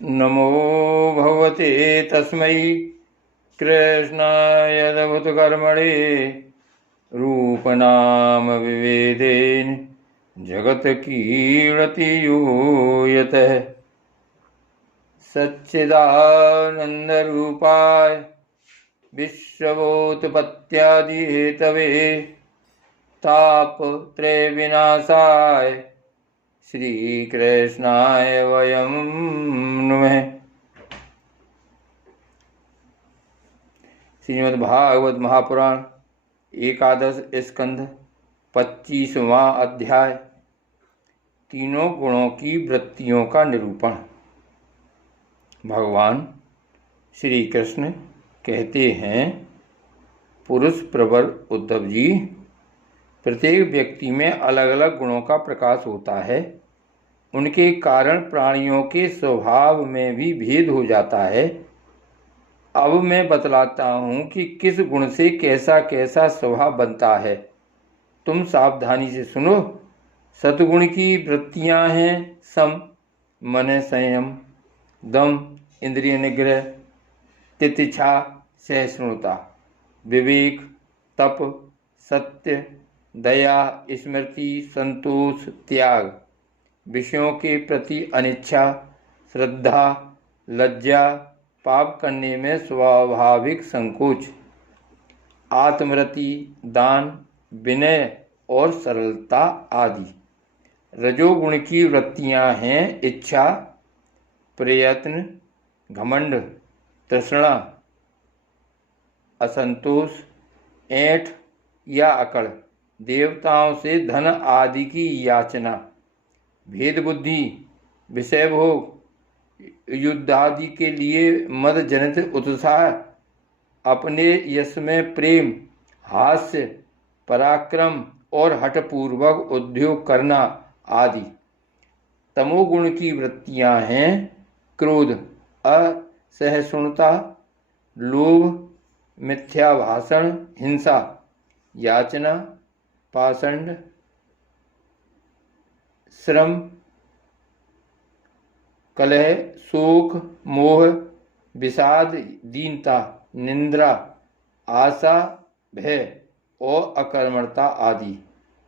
नमो भगवते तस्मै कृष्णाय अद्भुतकर्मणे रूपनाम विवेदेन जगत कीर्ति यो यतः सच्चिदानन्दरूपाय विश्वोत्पत्त्यादि हेतवे तापत्रयविनाशाय श्री कृष्णाय वयं नमः। श्रीमद्भागवत महापुराण एकादश स्कंध 25वां अध्याय तीनों गुणों की वृत्तियों का निरूपण। भगवान श्री कृष्ण कहते हैं, पुरुष प्रवर उद्धव जी, प्रत्येक व्यक्ति में अलग अलग गुणों का प्रकाश होता है। उनके कारण प्राणियों के स्वभाव में भी भेद हो जाता है। अब मैं बतलाता हूँ कि किस गुण से कैसा कैसा स्वभाव बनता है। तुम सावधानी से सुनो। सतगुण की वृत्तियाँ हैं सम, मन संयम, दम, इंद्रिय निग्रह, तितिक्षा, सहिष्णुता, विवेक, तप, सत्य, दया, स्मृति, संतोष, त्याग, विषयों के प्रति अनिच्छा, श्रद्धा, लज्जा, पाप करने में स्वाभाविक संकोच, आत्मरति, दान, विनय और सरलता आदि। रजोगुण की वृत्तियां हैं इच्छा, प्रयत्न, घमंड, तृष्णा, असंतोष, ऐंठ या अकड़, देवताओं से धन आदि की याचना, भेद बुद्धि, विषय भोग, युद्धादि के लिए मद जनित उत्साह, अपने यश में प्रेम, हास्य, पराक्रम और हठपूर्वक उद्योग करना आदि। तमोगुण की वृत्तियां हैं क्रोध, असहिष्णुता, लोभ, मिथ्या भाषण, हिंसा, याचना, पाषंड, श्रम, कलह, शोक, मोह, विषाद, दीनता, निंद्रा, आशा, भय और अकर्मणता आदि।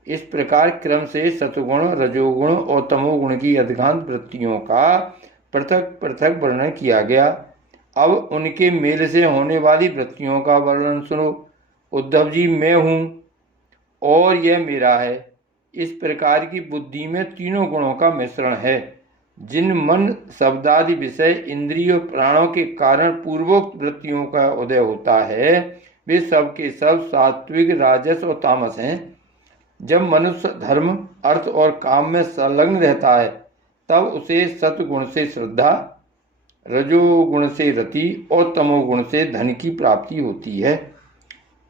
इस प्रकार क्रम से सतगुण, रजोगुण और तमोगुण की अधिकांश वृत्तियों का पृथक पृथक वर्णन किया गया। अब उनके मेल से होने वाली वृत्तियों का वर्णन सुनो। उद्धव जी, मैं हूँ और यह मेरा है। इस प्रकार की बुद्धि में तीनों गुणों का मिश्रण है। जिन मन, शब्दादि विषय, इंद्रियों, प्राणों के कारण पूर्वोक्त वृत्तियों का उदय होता है, वे सब के सब सात्विक, राजस और तामस हैं। जब मनुष्य धर्म, अर्थ और काम में संलग्न रहता है, तब उसे सतगुण से श्रद्धा, रजोगुण से रति और तमोगुण से धन की प्राप्ति होती है।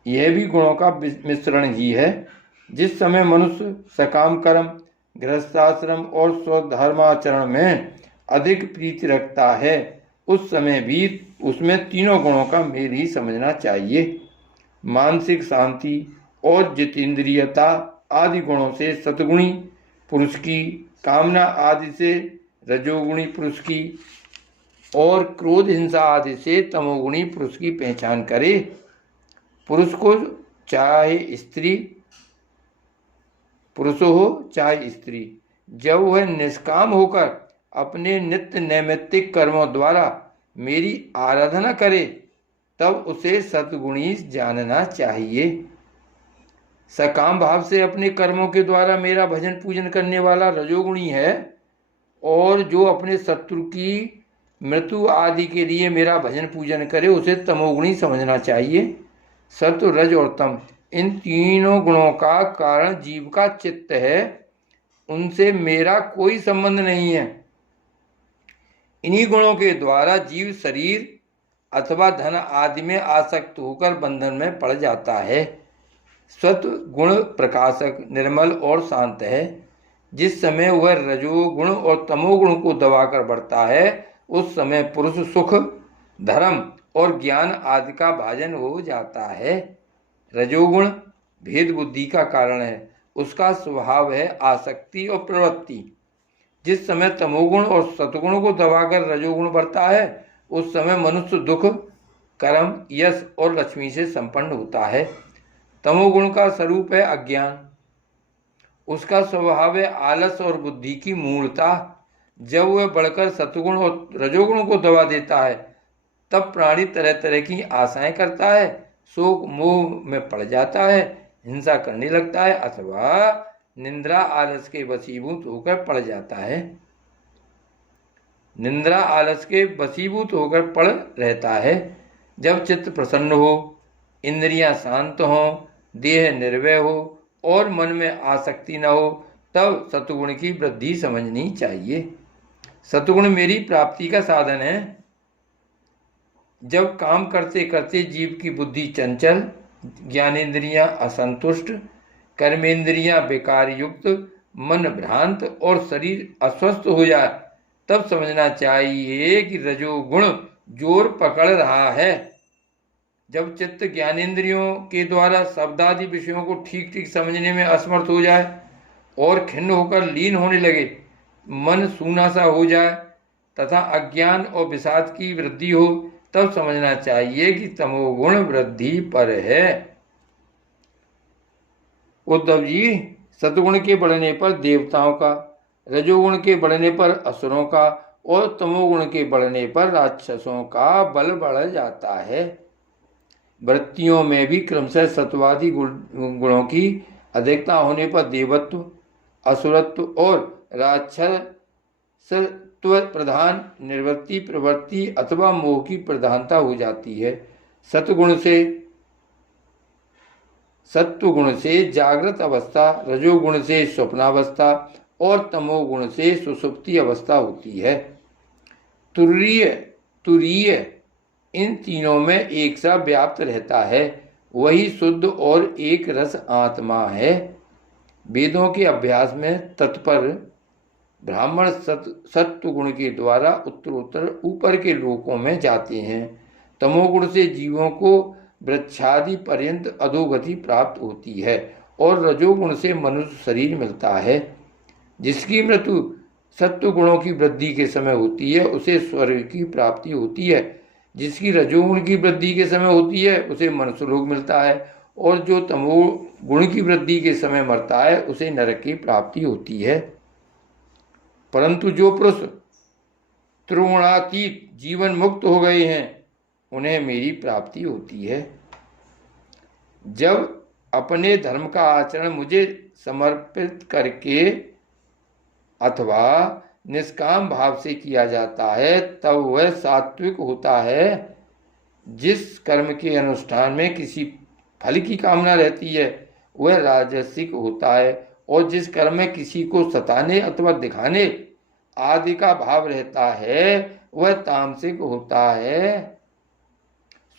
यह भी गुणों का मिश्रण ही है। जिस समय मनुष्य सकाम कर्म, गृहस्थाश्रम और स्वधर्माचरण में अधिक प्रीति रखता है, उस समय भी उसमें तीनों गुणों का मेल ही समझना चाहिए। मानसिक शांति और जितेंद्रियता आदि गुणों से सतगुणी पुरुष की, कामना आदि से रजोगुणी पुरुष की और क्रोध, हिंसा आदि से तमोगुणी पुरुष की पहचान करे। पुरुष को चाहे स्त्री, पुरुष हो चाहे स्त्री, जब वह निष्काम होकर अपने नित्य नैमित्तिक कर्मों द्वारा मेरी आराधना करे, तब उसे सद्गुणी जानना चाहिए। सकाम भाव से अपने कर्मों के द्वारा मेरा भजन पूजन करने वाला रजोगुणी है, और जो अपने शत्रु की मृत्यु आदि के लिए मेरा भजन पूजन करे, उसे तमोगुणी समझना चाहिए। सत्व, रज और तम, इन तीनों गुणों का कारण जीव का चित्त है। उनसे मेरा कोई संबंध नहीं है। इन्हीं गुणों के द्वारा जीव शरीर अथवा धन आदि में आसक्त होकर बंधन में पड़ जाता है। सत्व गुण प्रकाशक, निर्मल और शांत है। जिस समय वह रजोगुण और तमोगुण को दबाकर बढ़ता है, उस समय पुरुष सुख, धर्म और ज्ञान आदि का भाजन हो जाता है। रजोगुण भेद बुद्धि का कारण है। उसका स्वभाव है आसक्ति और प्रवृत्ति। जिस समय तमोगुण और सतगुण को दबाकर रजोगुण बढ़ता है, उस समय मनुष्य दुख, कर्म, यश और लक्ष्मी से संपन्न होता है। तमोगुण का स्वरूप है अज्ञान। उसका स्वभाव है आलस और बुद्धि की मूलता। जब वह बढ़कर सतगुण और रजोगुण को दबा देता है, तब प्राणी तरह तरह की आशाएं करता है, शोक मोह में पड़ जाता है, हिंसा करने लगता है अथवा निंद्रा आलस के वशीभूत होकर पड़ जाता है। निंद्रा आलस के वशीभूत होकर पड़ रहता है। जब चित्त प्रसन्न हो, इंद्रियां शांत हो, देह निर्भय हो और मन में आसक्ति न हो, तब सतगुण की वृद्धि समझनी चाहिए। सतगुण मेरी प्राप्ति का साधन है। जब काम करते करते जीव की बुद्धि चंचल, ज्ञानेंद्रियां असंतुष्ट, कर्मेंद्रियां बेकार युक्त, मन भ्रांत और शरीर अस्वस्थ हो जाए, तब समझना चाहिए कि रजोगुण जोर पकड़ रहा है। जब चित्त ज्ञानेंद्रियों के द्वारा शब्दादि विषयों को ठीक ठीक समझने में असमर्थ हो जाए और खिन्न होकर लीन होने लगे, मन सूना सा हो जाए तथा अज्ञान और विषाद की वृद्धि हो, तब समझना चाहिए कि तमोगुण वृद्धि पर है। उद्धव जी, सतगुण के बढ़ने पर देवताओं का, रजोगुण के बढ़ने पर असुरों का और तमोगुण के बढ़ने पर राक्षसों का बल बढ़ जाता है। वृत्तियों में भी क्रमशः सत्वादी गुणों की अधिकता होने पर देवत्व, असुरत्व और राक्षसत्व प्रधान निर्वृत्ति, प्रवृत्ति अथवा मोह की प्रधानता हो जाती है। सत्वगुण से जागृत अवस्था, रजोगुण से स्वप्नावस्था और तमोगुण से सुषुप्ति अवस्था होती है। तुरीय इन तीनों में एक सा व्याप्त रहता है, वही शुद्ध और एक रस आत्मा है। वेदों के अभ्यास में तत्पर ब्राह्मण सत्वगुण के द्वारा उत्तरोत्तर ऊपर के लोकों में जाते हैं। तमोगुण से जीवों को वृक्षादि पर्यंत अधोगति प्राप्त होती है और रजोगुण से मनुष्य शरीर मिलता है। जिसकी मृत्यु सत्वगुणों की वृद्धि के समय होती है, उसे स्वर्ग की प्राप्ति होती है। जिसकी रजोगुण की वृद्धि के समय होती है, उसे मनुष्य लोक मिलता है, और जो तमोगुण की वृद्धि के समय मरता है, उसे नरक की प्राप्ति होती है। परंतु जो पुरुष त्रिगुणातीत जीवन मुक्त हो गए हैं, उन्हें मेरी प्राप्ति होती है। जब अपने धर्म का आचरण मुझे समर्पित करके अथवा निष्काम भाव से किया जाता है, तब वह सात्विक होता है। जिस कर्म के अनुष्ठान में किसी फल की कामना रहती है, वह राजसिक होता है, और जिस कर्म में किसी को सताने अथवा दिखाने आदि का भाव रहता है, वह तामसिक होता है।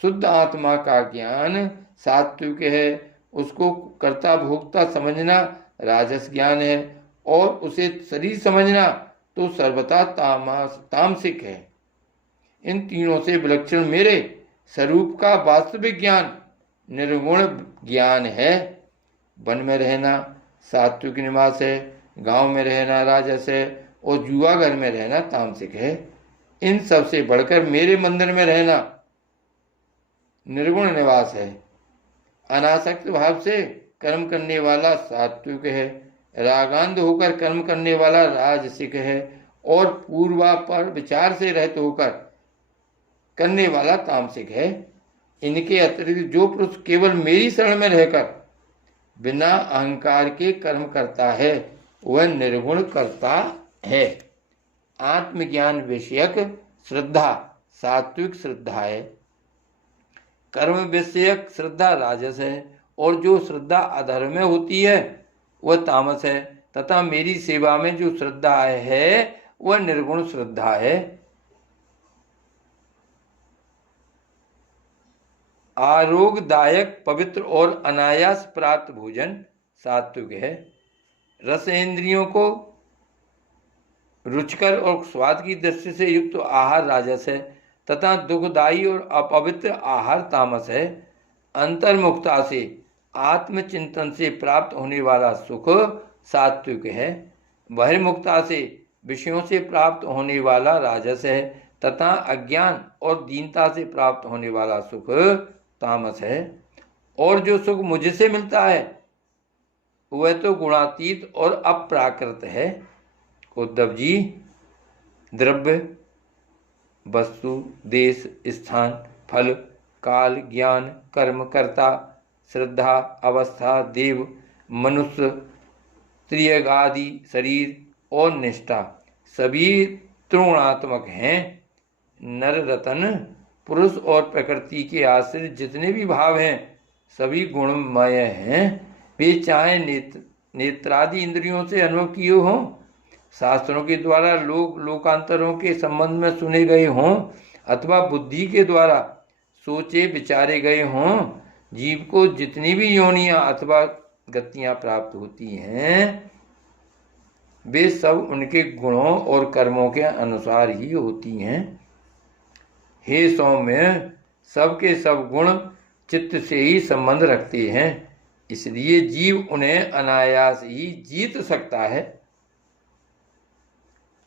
शुद्ध आत्मा का ज्ञान सात्विक है, उसको कर्ता भोक्ता समझना राजस ज्ञान है, और उसे शरीर समझना तो सर्वथा तामसिक है। इन तीनों से विलक्षण मेरे स्वरूप का वास्तविक ज्ञान निर्गुण ज्ञान है। वन में रहना सात्विक निवास है, गांव में रहना राजस है, और जुआ घर में रहना तामसिक है। इन सब से बढ़कर मेरे मंदिर में रहना निर्गुण निवास है। अनासक्त भाव से कर्म करने वाला सात्विक है, रागान्ध होकर कर्म करने वाला राजसिक है, और पूर्वापर विचार से रहित होकर करने वाला तामसिक है। इनके अतिरिक्त जो पुरुष केवल मेरी शरण में रहकर बिना अहंकार के कर्म करता है, वह निर्गुण करता है। आत्मज्ञान विषयक श्रद्धा सात्विक श्रद्धा है, कर्म विषयक श्रद्धा राजस है, और जो श्रद्धा अधर्म में होती है वह तामस है, तथा मेरी सेवा में जो श्रद्धा है वह निर्गुण श्रद्धा है। आरोग्यदायक, पवित्र और अनायास प्राप्त भोजन सात्विक है। रस इंद्रियों को रुचिकर और स्वाद की दृष्टि से युक्त आहार राजस है, तथा दुखदायी और अपवित्र आहार तामस है। अंतर्मुखता से आत्मचिंतन से प्राप्त होने वाला सुख सात्विक है। बहिर्मुखता से विषयों से प्राप्त होने वाला राजस है तथा अज्ञान और दीनता से प्राप्त होने वाला सुख तामस है। और जो सुख मुझसे मिलता है वह तो गुणातीत और अप्राकृत है। उद्धव जी, द्रव्य, वस्तु, देश, स्थान, फल, काल, ज्ञान, कर्म, कर्ता, श्रद्धा, अवस्था, देव, मनुष्य, त्रियगादि शरीर और निष्ठा सभी त्रिगुणात्मक हैं। नर रतन, पुरुष और प्रकृति के आश्रित जितने भी भाव हैं सभी गुणमय हैं। वे चाहे नेत्रादि इंद्रियों से अनुभव किए हों, शास्त्रों के द्वारा लोकांतरों के संबंध में सुने गए हों अथवा बुद्धि के द्वारा सोचे विचारे गए हों, जीव को जितनी भी योनियां अथवा गतियां प्राप्त होती हैं वे सब उनके गुणों और कर्मों के अनुसार ही होती हैं। हे सौम्य, सबके सब गुण चित्त से ही संबंध रखते हैं, इसलिए जीव उन्हें अनायास ही जीत सकता है।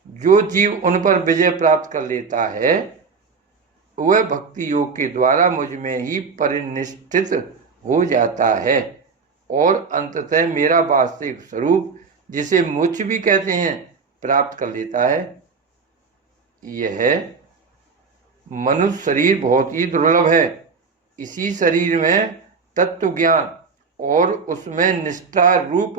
जो जीव उन पर विजय प्राप्त कर लेता है वह भक्ति योग के द्वारा मुझ में ही परिनिष्ठित हो जाता है और अंततः मेरा वास्तविक स्वरूप, जिसे मुझ भी कहते हैं, प्राप्त कर लेता है। यह मनुष्य शरीर बहुत ही दुर्लभ है। इसी शरीर में तत्व ज्ञान और उसमें निष्ठा रूप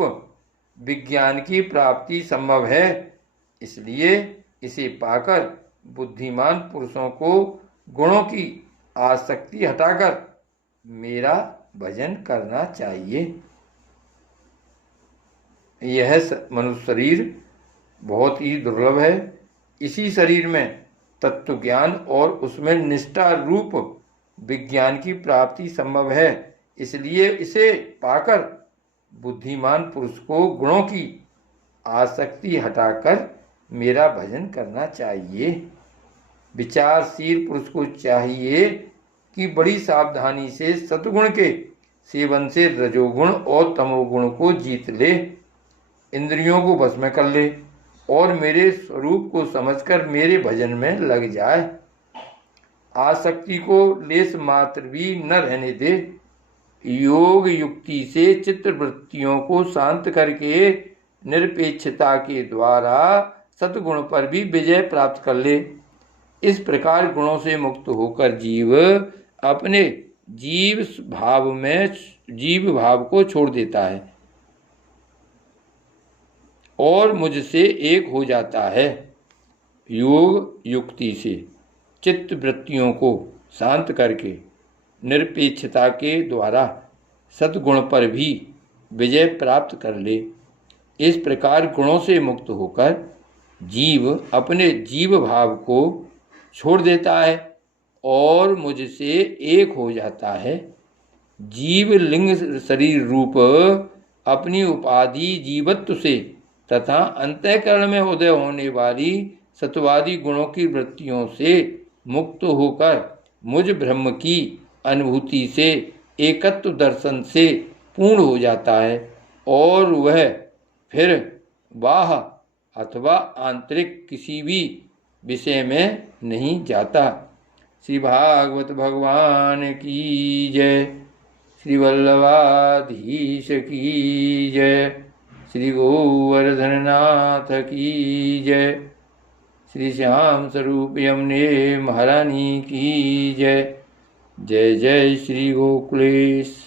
विज्ञान की प्राप्ति संभव है, इसलिए इसे पाकर बुद्धिमान पुरुषों को गुणों की आसक्ति हटाकर मेरा भजन करना चाहिए। यह मनुष्य शरीर बहुत ही दुर्लभ है। इसी शरीर में तत्व ज्ञान और उसमें निष्ठा रूप विज्ञान की प्राप्ति संभव है, इसलिए इसे पाकर बुद्धिमान पुरुष को गुणों की आसक्ति हटाकर मेरा भजन करना चाहिए। विचारशील पुरुष को चाहिए कि बड़ी सावधानी से सतगुण के सेवन से रजोगुण और तमोगुण को जीत ले, इंद्रियों को वश में कर ले और मेरे स्वरूप को समझकर मेरे भजन में लग जाए। आसक्ति को लेस मात्र भी न रहने दे। योग युक्ति से चित्तवृत्तियों को शांत करके निरपेक्षता के द्वारा सतगुण पर भी विजय प्राप्त कर ले। इस प्रकार गुणों से मुक्त होकर जीव अपने जीव भाव को छोड़ देता है और मुझसे एक हो जाता है। योग युक्ति से चित्त वृत्तियों को शांत करके निरपेक्षता के द्वारा सद्गुण पर भी विजय प्राप्त कर ले। इस प्रकार गुणों से मुक्त होकर जीव अपने जीव भाव को छोड़ देता है और मुझसे एक हो जाता है। जीव लिंग शरीर रूप अपनी उपाधि जीवत्व से तथा अंतःकरण में उदय होने वाली सत्वादी गुणों की वृत्तियों से मुक्त होकर मुझ ब्रह्म की अनुभूति से एकत्व दर्शन से पूर्ण हो जाता है और वह फिर बाह्य अथवा आंतरिक किसी भी विषय में नहीं जाता। श्री भागवत भगवान की जय। श्री वल्लभाधीश की जय। श्री गोवर्धननाथ की जय। श्री श्याम स्वरूप यमुने महारानी की जय। जय जय श्री गोकुलेश।